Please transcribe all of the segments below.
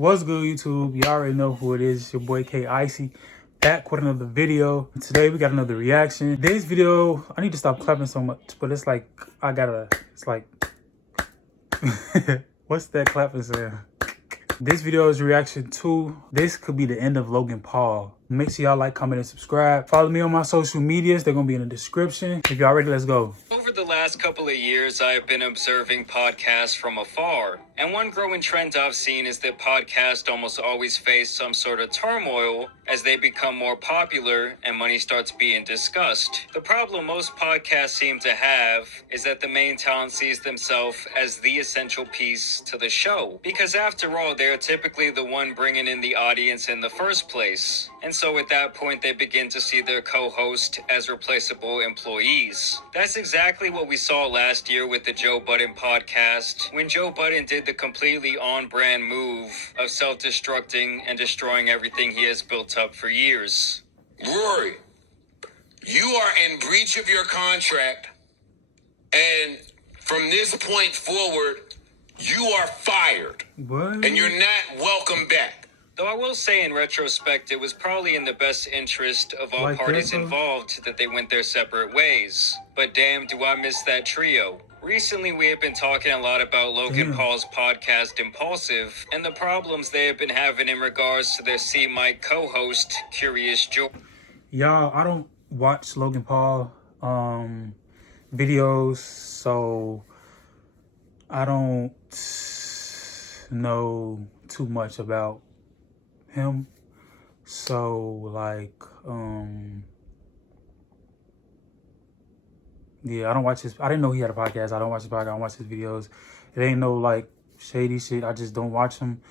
What's good, YouTube? Y'all already know who it is. It's your boy Icyy, back with another video. Today we got another reaction. This video, I need to stop clapping so much, but it's like it's like what's that clapping sound? This video is reaction to, this could be the end of Logan Paul. Make sure y'all like, comment, and subscribe. Follow me on my social medias. They're going to be in the description. If y'all ready, let's go. Over the last couple of years, I have been observing podcasts from afar. And one growing trend I've seen is that podcasts almost always face some sort of turmoil as they become more popular and money starts being discussed. The problem most podcasts seem to have is that the main talent sees themselves as the essential piece to the show. Because after all, they're typically the one bringing in the audience in the first place. And so at that point, they begin to see their co-host as replaceable employees. That's exactly what we saw last year with the Joe Budden podcast, when Joe Budden did the completely on-brand move of self-destructing and destroying everything he has built up for years. Rory, you are in breach of your contract, and from this point forward, you are fired. What? And you're not welcome back. Though I will say in retrospect, it was probably in the best interest of all parties involved that they went their separate ways. But damn, do I miss that trio. Recently, we have been talking a lot about Logan Paul's podcast Impulsive and the problems they have been having in regards to their C-Mike co-host, Curious George. Y'all, I don't watch Logan Paul videos, so I don't know too much about him. So like yeah, I don't watch his, I didn't know he had a podcast. I don't watch his podcast. I don't watch his videos. It ain't no like shady shit. I just don't watch him.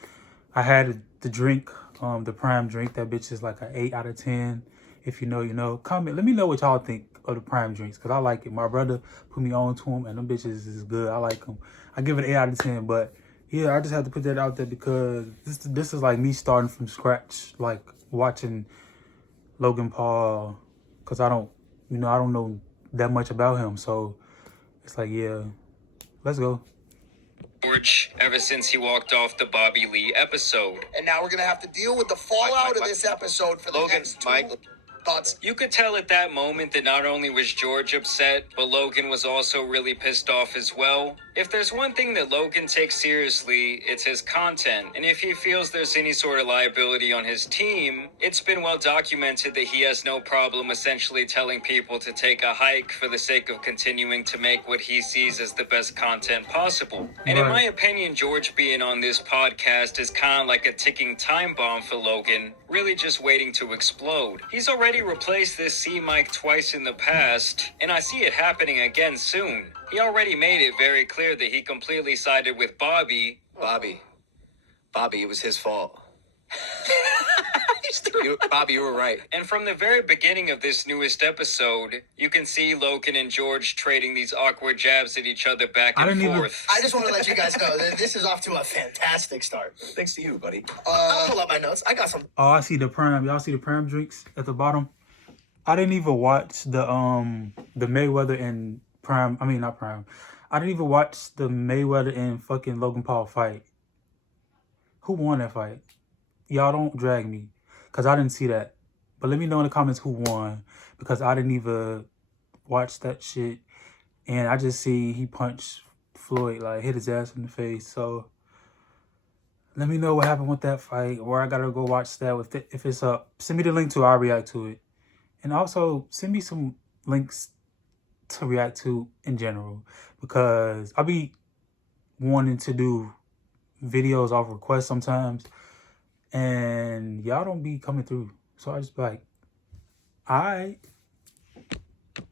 I had the drink, the Prime drink. That bitch is like an 8 out of 10. If you know, you know. Comment, let me know what y'all think of the Prime drinks, because I like it. My brother put me on to them, and them bitches is good. I like them. I give it an 8 out of 10, but yeah, I just had to put that out there because this is like me starting from scratch, like watching Logan Paul, because I don't know that much about him. So it's like, yeah, let's go. George, ever since he walked off the Bobby Lee episode. And now we're going to have to deal with the fallout of this episode for the next two thoughts. You could tell at that moment that not only was George upset, but Logan was also really pissed off as well. If there's one thing that Logan takes seriously, it's his content. And if he feels there's any sort of liability on his team, it's been well documented that he has no problem essentially telling people to take a hike for the sake of continuing to make what he sees as the best content possible. And in my opinion, George being on this podcast is kind of like a ticking time bomb for Logan, really just waiting to explode. He's already replaced this C-Mike twice in the past, and I see it happening again soon. He already made it very clear that he completely sided with Bobby. Bobby, it was his fault. Bobby, you were right. And from the very beginning of this newest episode, you can see Logan and George trading these awkward jabs at each other back and forth. I just want to let you guys know that this is off to a fantastic start. Thanks to you, buddy. I'll pull up my notes. I got some. Oh, I see the Prime. Y'all see the Prime drinks at the bottom? I didn't even watch the Mayweather and Prime. I mean, not Prime. I didn't even watch the Mayweather and fucking Logan Paul fight. Who won that fight? Y'all don't drag me, because I didn't see that. But let me know in the comments who won, because I didn't even watch that shit. And I just see he punched Floyd, like hit his ass in the face. So let me know what happened with that fight, or I gotta go watch that if it's up. Send me the link to it, I'll react to it. And also send me some links to react to in general, because I'll be wanting to do videos off request sometimes, and y'all don't be coming through. So I just be like, I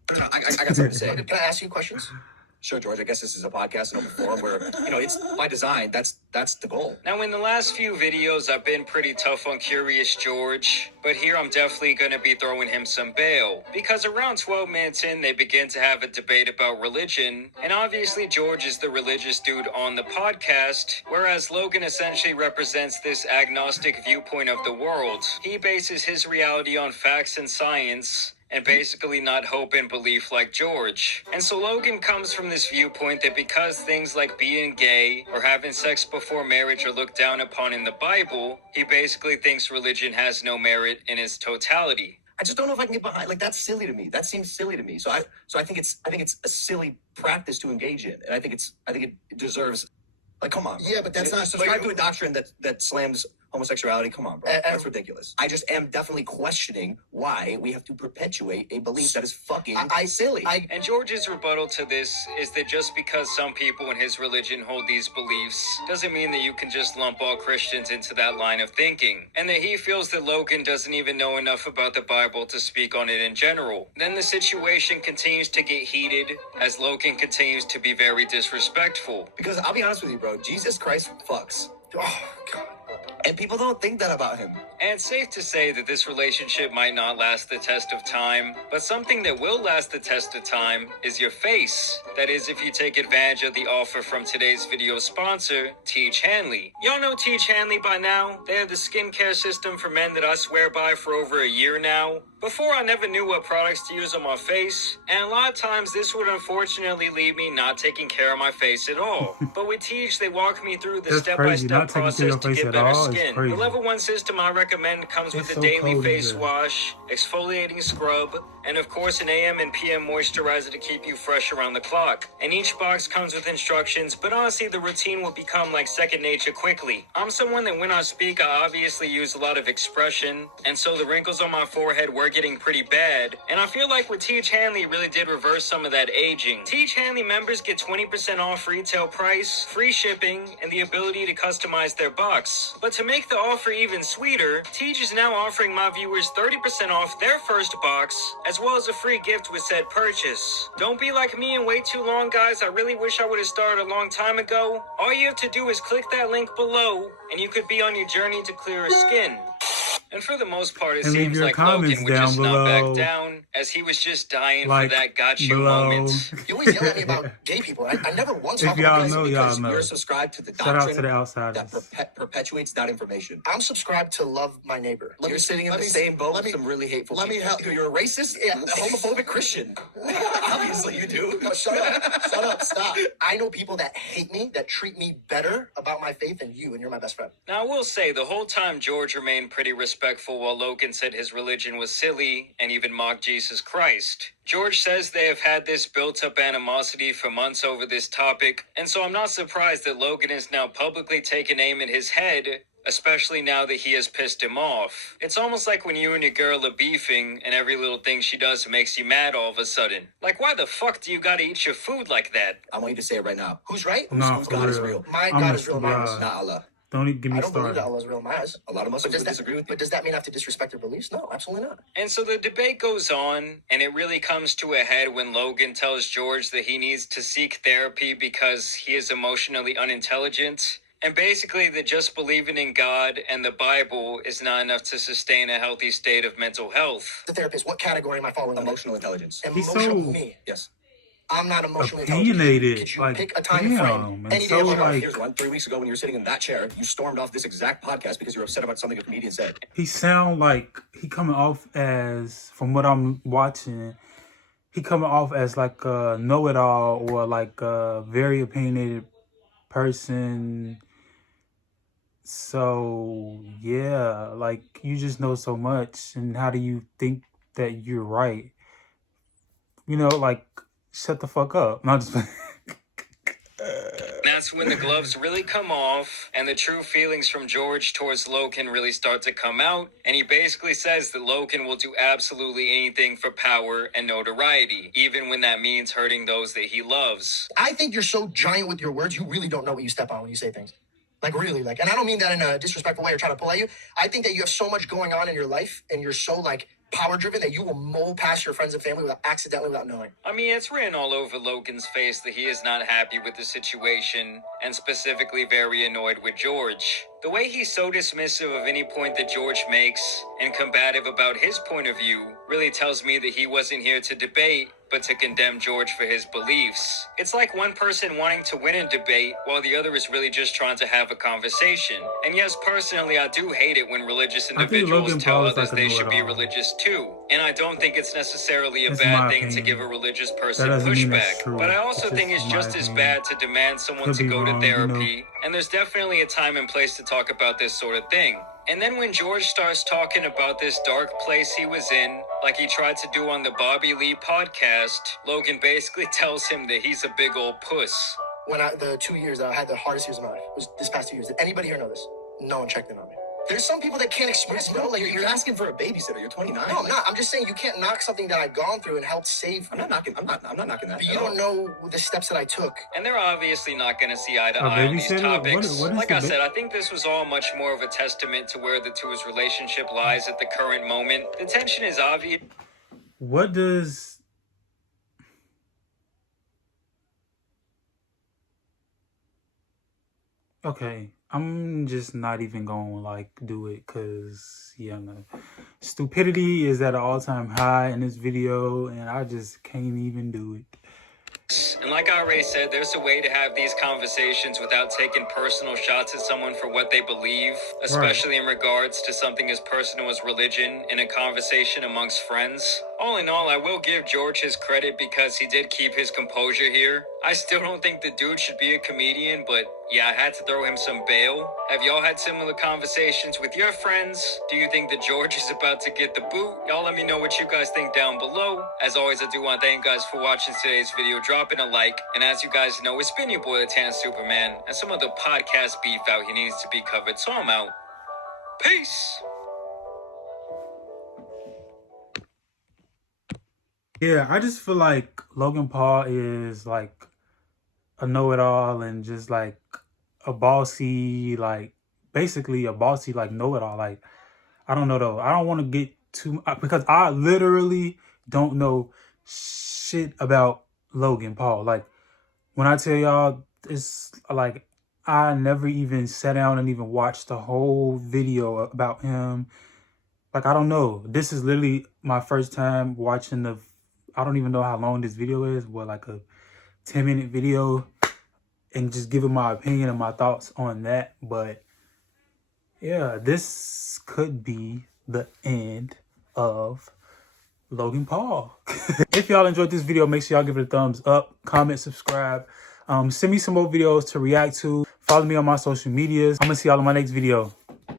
got something to say. Can I ask you questions? Sure, George. I guess this is a podcast and open forum where, it's by design. That's the goal. Now, in the last few videos, I've been pretty tough on Curious George, but here I'm definitely going to be throwing him some bail. Because around 12 minutes in, they begin to have a debate about religion, and obviously George is the religious dude on the podcast, whereas Logan essentially represents this agnostic viewpoint of the world. He bases his reality on facts and science, and basically not hope and belief like George. And so Logan comes from this viewpoint that because things like being gay or having sex before marriage are looked down upon in the Bible, he basically thinks religion has no merit in its totality. I just don't know if I can get behind. Like, that's silly to me. That seems silly to me. So I think it's a silly practice to engage in, and I think it deserves. Like, come on, bro. Yeah, but that's not subscribe to a doctrine that slams homosexuality. Come on, bro. That's ridiculous. I just am definitely questioning why we have to perpetuate a belief that is fucking silly. And George's rebuttal to this is that just because some people in his religion hold these beliefs doesn't mean that you can just lump all Christians into that line of thinking, and that he feels that Logan doesn't even know enough about the Bible to speak on it in general. Then the situation continues to get heated as Logan continues to be very disrespectful. Because I'll be honest with you, bro. Jesus Christ fucks. Oh, God. And people don't think that about him. And it's safe to say that this relationship might not last the test of time, but something that will last the test of time is your face. That is, if you take advantage of the offer from today's video sponsor, Teach Hanley. Y'all know Teach Hanley by now. They have the skincare system for men that I swear by for over a year now. Before, I never knew what products to use on my face, and a lot of times this would unfortunately leave me not taking care of my face at all. But with Teach, they walk me through the step-by-step process to get better skin. The level 1 system I recommend comes with a daily face wash, exfoliating scrub, and of course an AM and PM moisturizer to keep you fresh around the clock. And each box comes with instructions, but honestly the routine will become like second nature quickly. I'm someone that when I speak, I obviously use a lot of expression, and so the wrinkles on my forehead were getting pretty bad, and I feel like with Teach Hanley really did reverse some of that aging. Teach Hanley members get 20% off retail price, free shipping, and the ability to customize their box. But to make the offer even sweeter, Teach is now offering my viewers 30% off their first box, as well as a free gift with said purchase. Don't be like me and wait too long, guys. I really wish I would have started a long time ago. All you have to do is click that link below, and you could be on your journey to clearer skin. And for the most part, it seems like Logan would just not back down, as he was just dying for that got you moment. You always yell at me about gay people. I never once talk about y'all know, because y'all know. You're subscried to the Shout out doctrine to the outsiders. that perpetuates that information. I'm subscribed to love my neighbor. You're sitting in the same boat with some really hateful people. Let me help you. You're a racist? Yeah, a homophobic Christian. Obviously you do. No, shut up, stop. I know people that hate me, that treat me better about my faith than you, and you're my best friend. Now, I will say, the whole time George remained pretty respectful while Logan said his religion was silly and even mocked Jesus Christ. George says they have had this built-up animosity for months over this topic, and so I'm not surprised that Logan is now publicly taking aim at his head, especially now that he has pissed him off. It's almost like when you and your girl are beefing and every little thing she does makes you mad all of a sudden. Like, why the fuck do you gotta eat your food like that? I want you to say it right now. Who's right? Whose God is real? My God is real, mine is Not Allah. Don't even get me I don't believe started. that Allah is real in my eyes. A lot of Muslims would disagree with you. But does that mean I have to disrespect their beliefs? No, absolutely not. And so the debate goes on, and it really comes to a head when Logan tells George that he needs to seek therapy because he is emotionally unintelligent, and basically that just believing in God and the Bible is not enough to sustain a healthy state of mental health. The therapist, what category am I following? Emotional intelligence. He's Emotional so- me. Yes. I'm not emotionally Opinionated. intelligent. Could you Like, pick a time damn, frame? and Any so, day of my life. like- Here's one. 3 weeks ago when you were sitting in that chair, you stormed off this exact podcast because you were upset about something a comedian said. He sound like he coming off as, from what I'm watching, he coming off as like a know-it-all or like a very opinionated person. So yeah, like you just know so much, and how do you think that you're right? You know, like shut the fuck up. Not just. That's when the gloves really come off and the true feelings from George towards Logan really start to come out, and he basically says that Logan will do absolutely anything for power and notoriety, even when that means hurting those that he loves. I think you're so giant with your words, you really don't know what you step on when you say things. Like, really, like, and I don't mean that in a disrespectful way or trying to pull at you. I think that you have so much going on in your life, and you're so, like, power-driven that you will mull past your friends and family without knowing. I mean, it's written all over Logan's face that he is not happy with the situation, and specifically very annoyed with George. The way he's so dismissive of any point that George makes, and combative about his point of view, really tells me that he wasn't here to debate, but to condemn George for his beliefs. It's like one person wanting to win a debate, while the other is really just trying to have a conversation. And yes, personally, I do hate it when religious individuals Logan tell Paul is others like a they should be know-it-all. religious too. And I don't think it's necessarily a That's bad my thing to opinion. give a religious person doesn't mean that's pushback. true. But I also It's think just it's my just as opinion. bad to demand someone Could to be go wrong, to you know. therapy. And there's definitely a time and place to talk about this sort of thing. And then when George starts talking about this dark place he was in, like he tried to do on the Bobby Lee podcast, Logan basically tells him that he's a big old puss. When the 2 years that I had the hardest years of my life was this past 2 years. Did anybody here know this? No one checked in on me. There's some people that can't express, bro. Like You're asking for a babysitter. You're 29. No, I'm not. I'm just saying you can't knock something that I've gone through and helped save. I'm not knocking that. But you at all. don't know the steps that I took. And they're obviously not going to see eye to A eye on these babysitter? topics. What is Like the I said, I think this was all much more of a testament to where the two's relationship lies at the current moment. The tension is obvious. What does... Okay, I'm just not even gonna like do it because yeah, no. Stupidity is at an all-time high in this video and I just can't even do it. And like I already said, there's a way to have these conversations without taking personal shots at someone for what they believe, especially in regards to something as personal as religion in a conversation amongst friends. All in all, I will give George his credit because he did keep his composure here. I still don't think the dude should be a comedian, but yeah, I had to throw him some bail. Have y'all had similar conversations with your friends? Do you think that George is about to get the boot? Y'all let me know what you guys think down below. As always, I do want to thank you guys for watching today's video, dropping a like. And as you guys know, it's been your boy, the Tan Superman, and some of the podcast beef out here needs to be covered, so I'm out. Peace! Yeah, I just feel like Logan Paul is like a know-it-all and just like a bossy, like basically a bossy like know-it-all. Like, I don't know though. I don't want to get too, because I literally don't know shit about Logan Paul. Like, when I tell y'all, it's like I never even sat down and even watched the whole video about him. Like, I don't know. This is literally my first time watching the, I don't even know how long this video is. What, like a 10-minute video, and just giving my opinion and my thoughts on that. But yeah, this could be the end of Logan Paul. If y'all enjoyed this video, make sure y'all give it a thumbs up, comment, subscribe. Send me some more videos to react to. Follow me on my social medias. I'm gonna see y'all in my next video.